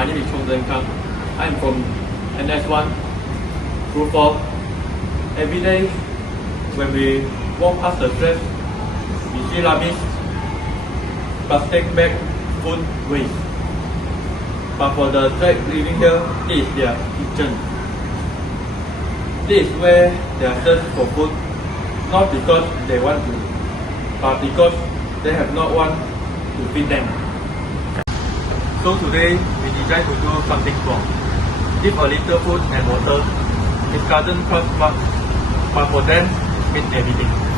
My name is Chong Zhen Kang. I'm from NS1, Group 4. Every day, when we walk past the trash, we see rubbish, plastic bag, food waste. But for the tribe living here, this is their kitchen. This is where they are searched for food, not because they want to, but because they have not one to feed them. So today, we decided to do something wrong. Give a little food and water. It doesn't cost much, but for them, it means everything.